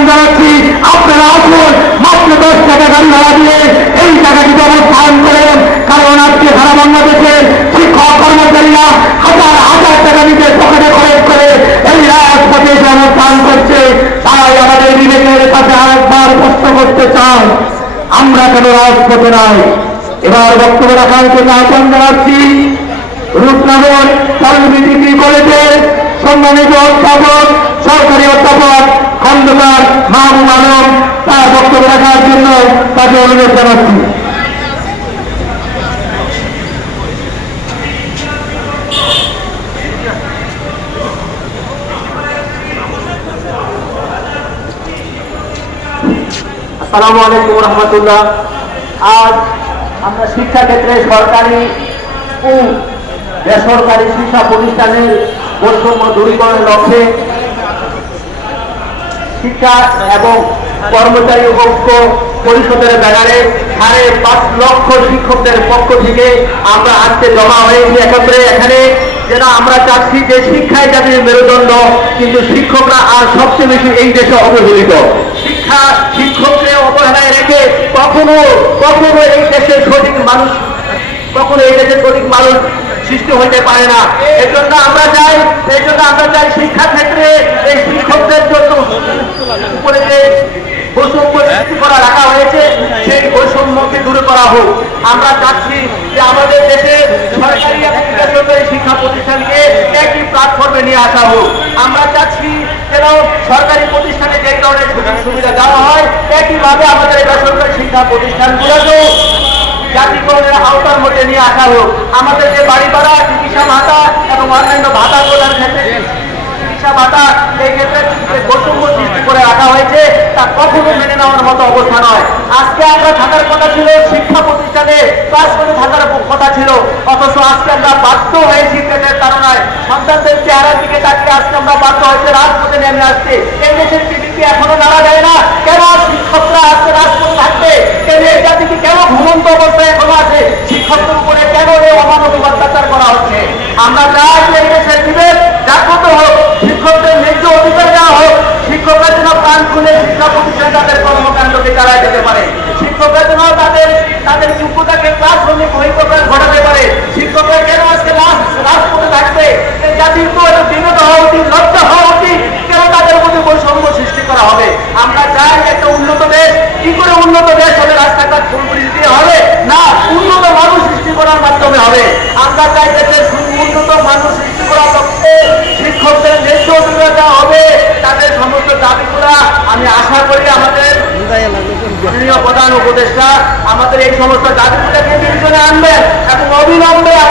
আহ্বান জানাচ্ছি, আপনারা আসুন, মাত্র 10 টাকা গাড়ি ভাড়া দিয়ে এই টাকাটিতে অবস্থান করেন। কারণ আজকে সারা বাংলাদেশের শিক্ষক কর্মচারীরা হাজার হাজার টাকা নিজের পকেটে খরচ করে এই রাজপথে এসে অবস্থান করছে। তাই আমাদের বিবেকের কাছে আরেকবার প্রশ্ন করতে চাই, আমরা কেন রাজপথে নাই? এবার বক্তব্য রাখার জন্য আহ্বান জানাচ্ছি রূপনগর পলিটেকনিক কলেজের সম্মানিত অধ্যাপক, সরকারি অধ্যাপক খন্দকার মাহবুব আলম, তার বক্তব্য রাখার জন্য তাকে অনুরোধ জানাচ্ছি। আসসালামু আলাইকুম রহমতুল্লাহ। আজ আমরা শিক্ষাক্ষেত্রে সরকারি ও বেসরকারি শিক্ষা প্রতিষ্ঠানের বৈষম্য দূরীকরণের লক্ষ্যে শিক্ষা এবং কর্মচারী ঐক্য পরিষদের ব্যানারে 5.5 লক্ষ শিক্ষকদের পক্ষ থেকে আমরা আজকে জমা হয়েছি একত্রে এখানে। যেন আমরা চাচ্ছি যে শিক্ষাই জাতির মেরুদণ্ড, কিন্তু শিক্ষকরা আর সবচেয়ে বেশি এই দেশে অবহেলিত। শিক্ষককে অবহেলায় রেখে কখনো কখনো এই দেশের সঠিক মানুষ সৃষ্টি হতে পারে না। এই জন্য আমরা চাই শিক্ষা ক্ষেত্রে এই শিক্ষকদের জন্য উপরে যে বৈষম্য সৃষ্টি করা রাখা হয়েছে সেই বৈষম্যকে দূরে করা হোক। আমরা চাচ্ছি যে আমাদের দেশে সরকারি এবং বেসরকারি শিক্ষা প্রতিষ্ঠানকে একই প্ল্যাটফর্মে নিয়ে আসা হোক। আমরা চাচ্ছি যেন সরকারি প্রতিষ্ঠানে যে ধরনের সুবিধা দেওয়া হয় একইভাবে আমাদের বেসরকারি শিক্ষা প্রতিষ্ঠানগুলোকেও জাতীয়করণের আওতার মধ্যে নিয়ে আসা হোক। আমাদের যে বাড়ি ভাড়া, চিকিৎসা ভাতা এবং অন্যান্য ভাতা প্রদান ক্ষেত্রে চিকিৎসা ভাতা এই ক্ষেত্রে বৈষম্য সৃষ্টি করে রাখা হয়েছে, তা কখনো মেনে নেওয়ার মতো অবস্থা নয়। আজকে আমরা থাকার কথা ছিল শিক্ষা প্রতিষ্ঠানে ক্লাস করে থাকার কথা ছিল, অথচ আজকে আমরা বাধ্য হয়েছি পেটের তাড়নায় সন্তানদের চেহারার দিকে তাকিয়ে আজকে আমরা বাধ্য হয়েছে রাজপথে নেমে আসছে। এই দেশের পৃথিবী এখনো নাড়া যায় না, কেন শিক্ষকরা আজকে রাজপথে থাকবে? কেন এই জাতিকে কেন ঘুমন্ত অবস্থায় এখনো আছে? শিক্ষকদের উপরে কেন এই অমানবিক অত্যাচার করা হচ্ছে? আমরা চাই এই দেশের বিবেক জাগ্রত হোক, শিক্ষকদের ন্যায্য অধিকার দেওয়া হোক, শিক্ষকরা যেন প্রাণ খুলে শিক্ষা প্রতিষ্ঠানে তাদের কর্মকাণ্ডকে চালায় যেতে পারে, শিক্ষকরা যেন তাদের যোগ্যতাকে ক্লাসরুমে বহিঃপ্রকাশ ঘটাতে পারে। শিক্ষকরা কেন আজকে রাজপথে থাকবে? এই জাতির তো বিনোদ হওয়া উচিত, লজ্জা হওয়া উচিত, কেন তাদের মধ্যে বৈষম্য সৃষ্টি করা হবে? আমরা চাই একটা উন্নত দেশ। কি করে উন্নত দেশ হবে? রাস্তাঘাট ফুলপুরি দিয়ে হবে না, উন্নত মানুষ সৃষ্টি করার মাধ্যমে হবে। আমরা চাই দেশের উন্নত মানুষ সৃষ্টি করার লক্ষ্যে শিক্ষকদের ন্যায্য অধিকার দেওয়া হবে। তাদের সমস্ত দাবিগুলা আমি আশা করি আমাদের প্রধান উপদেষ্টা আমাদের এই সমস্ত দাবিগুলোকে বিবেচনায় আনবেন এবং অবিলম্বে